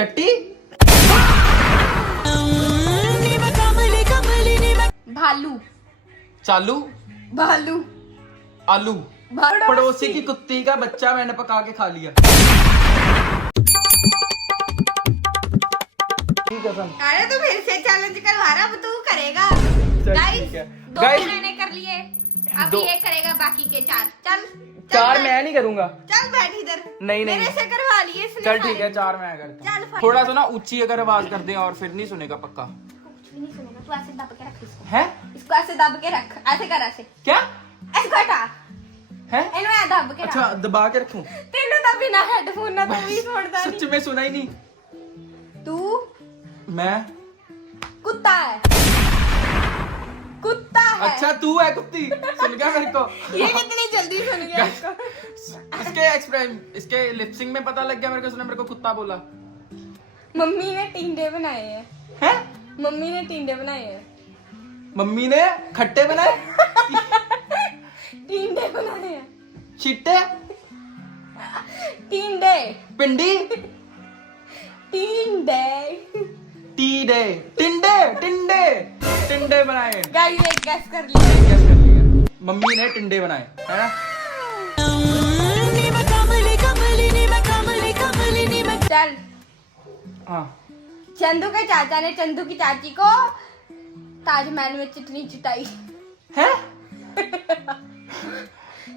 टट्टी, भालू, चालू, भालू, आलू। पड़ोसी की कुत्ती का बच्चा मैंने पका के खा लिया। अरे तू फिर से चैलेंज करवा रहा, अब तू करेगा। गाइस, दो मैंने कर लिए, अब ये करेगा बाकी के 4। चल 4 मैं नहीं करूंगा। चल बैठ इधर। नहीं मेरे से करवा लिए इसने। चल ठीक है 4 मैं करता चल हूँ। थोड़ा सा ना ऊंची अगर आवाज कर दे और फिर नहीं सुनेगा पक्का। कुछ भी नहीं सुनेगा, तू ऐसे दब के रख इसको। है इसको ऐसे दब के रख, ऐसे कर, ऐसे क्या ऐसे हटा है? इन्हें ऐसे दब के रख। अच्छा दबा के रखूं? तेनू तो बिना हेडफोन ना तू भी छोड़ता सच नहीं। में सुना ही नहीं। तू मैं कुत्ता है, कुत्ता है। अच्छा तू है कुत्ती। सुन गया मेरे को। ये कितनी जल्दी सुन गया इसको। इसके लिपसिंग में पता लग गया मेरे को, उसने मेरे को कुत्ता बोला। मम्मी ने टिंडे बनाए हैं। हैं? मम्मी ने टिंडे बनाए हैं। मम्मी ने खट्टे बनाए, टिंडे बनाए हैं। चिट्टे, टिंडे, पिंडी, टिंडे। टीडे, टिंडे, टिंडे, टिंडे बनाए। गाइस एक गैस कर लिया। गैस कर लिया। मम्मी ने टिंडे बनाए, है ना? चल, हाँ। चंदू के चाचा ने चंदू की चाची को ताजमहल में चटनी चिटाई। है?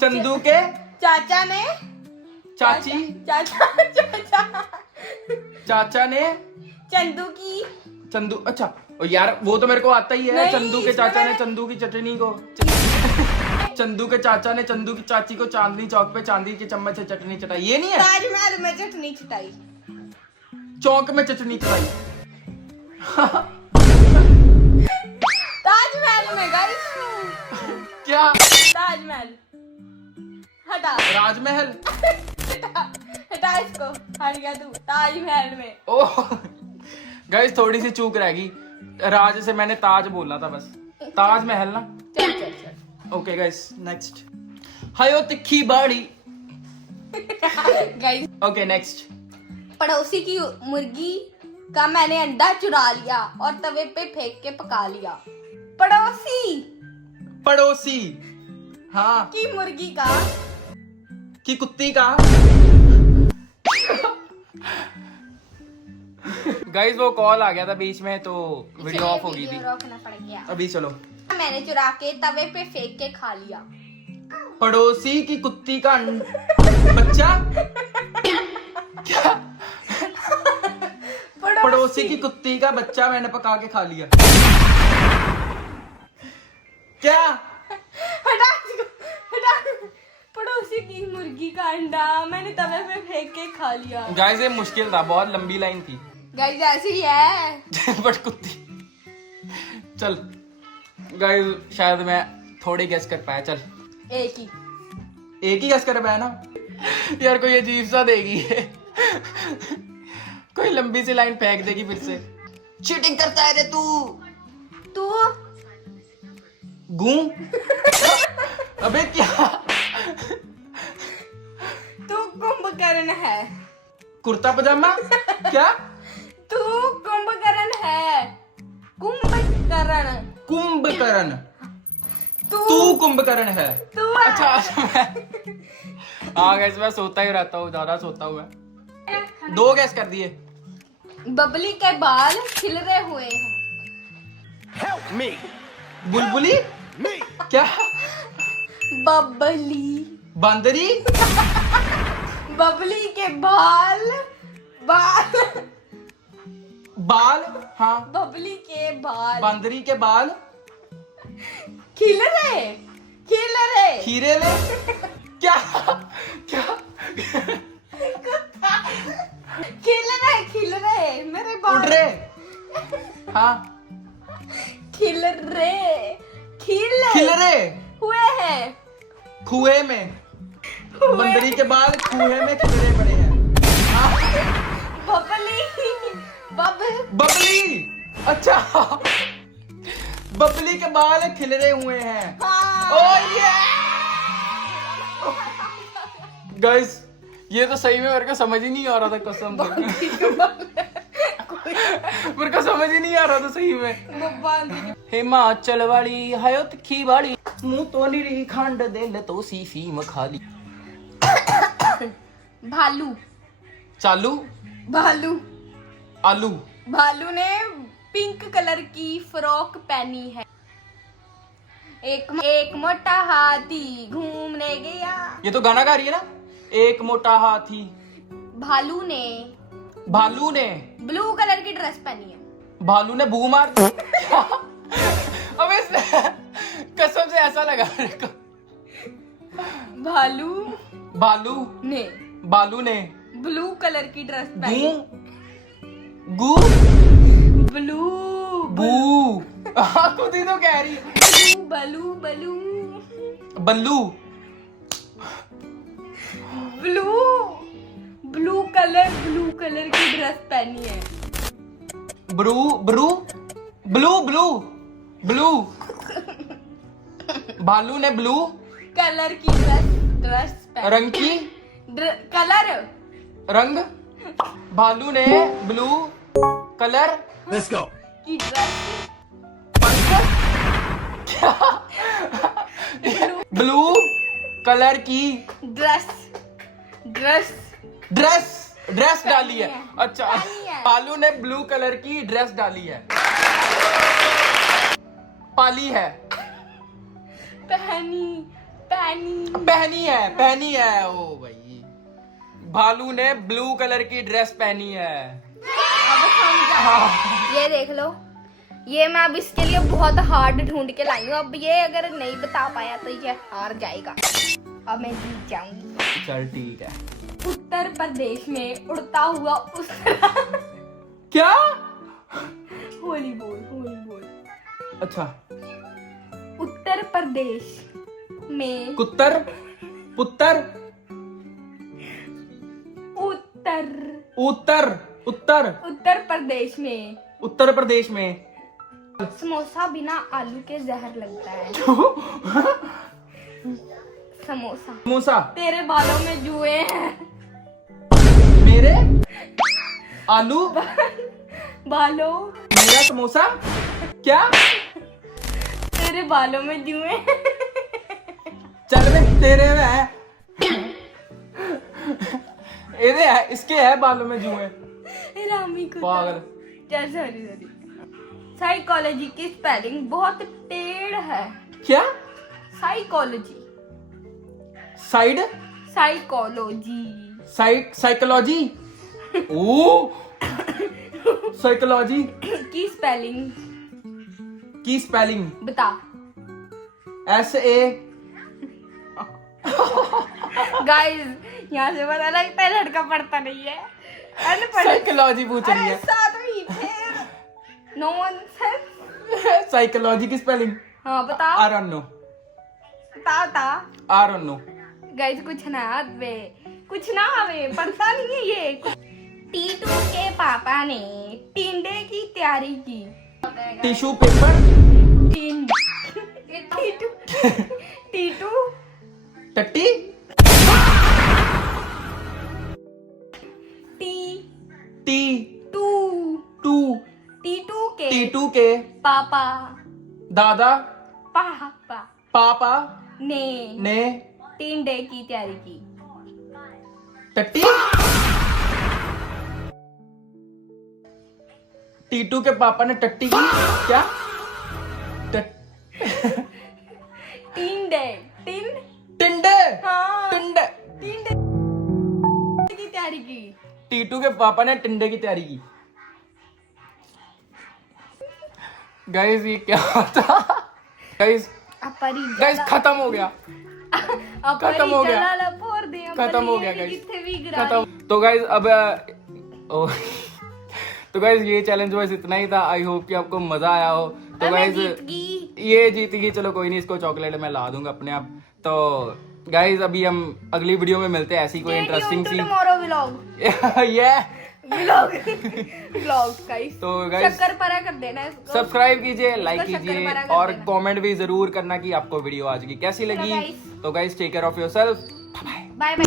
चंदू के चाचा ने चाची, चाचा ने चंदू की चंदू, अच्छा ओ यार वो तो मेरे को आता ही है। नहीं, चंदू के इसमें चाचा ने मैंने- चंदू की चटनी को चंदू के चाचा ने चंदू की चाची को चांदनी चौक पे चांदी के चम्मच से चटनी चटाई। ये नहीं है? ताजमहल में चटनी चिटाई। चौक में चटनी चटाई। ताजमहल में गाइस। क्या? ताजमहल हटा, राजमहल। हटा इसको, हट गया तू ताजमहल में। ओह गाइस थोड़ी सी चूक रह गई। राज से मैंने ताज बोलना था बस। ताजमहल ना। चल चल चल। Okay guys next. हायो तिखी बाड़ी। Guys, okay next. पड़ोसी की मुर्गी का मैंने अंडा चुरा लिया और तवे पे फेंक के पका लिया। पड़ोसी पड़ोसी, हाँ, की मुर्गी का की कुत्ती का। गाइस वो कॉल आ गया था बीच में तो वीडियो ऑफ हो गई थी। रोकना पड़ गया। अभी चलो। मैंने चुरा के तवे पे फेंक के खा लिया। पड़ोसी की कुत्ती का बच्चा। क्या? पड़ोसी की कुत्ती का बच्चा मैंने पका के खा लिया। क्या? हटा इसको, हटा। पड़ोसी की मुर्गी का अंडा मैंने तवे पे फेंक के खा लिया। गाइस ये मुश्किल था, बहुत लंबी लाइन थी। गाइस ऐसी ही है। बट कुत्ती। चल गाइस शायद मैं थोड़ी गेस कर पाया। चल एक ही गेस कर पाया ना यार। कोई अजीब सा देगी कोई लंबी सी लाइन फेंक देगी फिर से। चीटिंग करता है रे तू। तू गूं। अबे क्या? तू कुंभकर्ण है। कुर्ता पजामा क्या? तू कुंभकर्ण है। कुंभकर्ण। कुंभकर्ण। तू तू कुंभकर्ण है। तू अच्छा मैं हाँ गैस मैं सोता ही रहता हूँ, ज्यादा सोता हूँ मैं। 2 गैस कर दिए। बबली के बाल खिल रहे हुए हैं। Help me! बुलबुली Me! क्या? बबली, बांदरी। बबली के बाल बाल बाल, हाँ। बबली के बाल बांदरी के बाल खिल रहे, खिल रहे। खीरे ले। क्या? क्या? खिल रहे मेरे बाल। उड़ रहे, हाँ। खिल रहे, खिल रहे हुए हैं। कुएं में। बंदरी के बाल कुएं में खिलरे पड़े हैं। बबली, बबली, अच्छा बबली के बाल खिलरे हुए हैं। हाँ। ओह ये गाइस ये तो सही में मेरे को समझ ही नहीं आ रहा था कसम से। मेरे को समझ ही नहीं आ रहा था सही में। हिमाचल वाली हायो तिखी वाली, मुंह तो निरी खंड दिल तो सी फीम खाली। भालू। चालू। भालू। आलू। भालू ने पिंक कलर की फ्रॉक पहनी है। एक मोटा हाथी घूमने गया। ये तो गाना गा रही है ना। एक मोटा हाथी। भालू ने ब्लू कलर की ड्रेस पहनी है। भालू ने बू मार दी। अब कसम से ऐसा लगा मेरे को। भालू ने ब्लू कलर की ड्रेस पहनी। गू ब्लू बू। खुद ही तो कह रही। बलू ब्लू कलर की ड्रेस पहनी है। ब्लू। भालू ने ब्लू कलर की ड्रेस पहनी। रंग की कलर रंग। भालू ने ब्लू कलर Let's go. की ड्रेस। ब्लू कलर की ड्रेस डाली है। अच्छा, डाली है। भालू ने ब्लू कलर की ड्रेस डाली है। पाली है। पहनी है। ओ भाई, भालू ने ब्लू कलर की ड्रेस पहनी है। अब समझा। ये देख लो, ये मैं अब इसके लिए बहुत हार्ड ढूंढ के लाई हूँ। अब ये अगर नहीं बता पाया तो ये हार जाएगा। अब मैं जीत जाऊंगी। चल ठीक है। उत्तर प्रदेश में उड़ता हुआ क्या? होली बोल। अच्छा। उत्तर प्रदेश में पुत्तर उत्तर प्रदेश में समोसा बिना आलू के जहर लगता है। समोसा। तेरे बालों में जुए हैं। मेरे आलू बालों। मेरा समोसा। क्या? तेरे बालों में जुए। चल वे, तेरे में है। ਇਹਦੇ है, इसके है बालों में जुए। रामी को पागल। सॉरी। साइकोलॉजी की स्पेलिंग बहुत टेढ़ है। क्या? Psychology psychology. ओ साइकोलॉजी की स्पेलिंग बता। SA। गाइस, यहाँ से पता लगता है लड़का पढ़ता नहीं है। अनपढ़। साइकोलॉजी पूछ रही है। सातवीं फिर नॉनसेंस। साइकोलॉजी की स्पेलिंग। हाँ बता। I don't know। बता। I don't know। गाइस कुछ ना आवे पढ़ता नहीं है ये। टीटू के पापा ने टिंडे की तैयारी की। Tissue paper. टीटू टट्टी। टीटू के पापा दादा पापा ने टिंडे की तैयारी की। टट्टी। टीटू के पापा ने टट्टी की। क्या? टिंडे। हाँ। टिंडे की तैयारी की। टीटू के पापा ने टिंडे की तैयारी की। गाइस ये क्या था? गाइस खत्म हो गया। खत्म हो गया गाइस। खत्म। तो गाइस अब तो गाइस ये चैलेंज बस इतना ही था। आई होप कि आपको मजा आया हो। तो गाइस ये जीत गई, चलो कोई नहीं, इसको चॉकलेट मैं ला दूंगा अपने आप। तो गाइस अभी हम अगली वीडियो में मिलते हैं ऐसी कोई इंटरेस्टिंग सी व्लॉग गाइस। तो गाइस शक्करपारा कर देना इसको। सब्सक्राइब कीजिए, लाइक कीजिए और कमेंट भी जरूर करना कि आपको वीडियो आज की कैसी लगी। तो guys take care of yourself. Bye bye.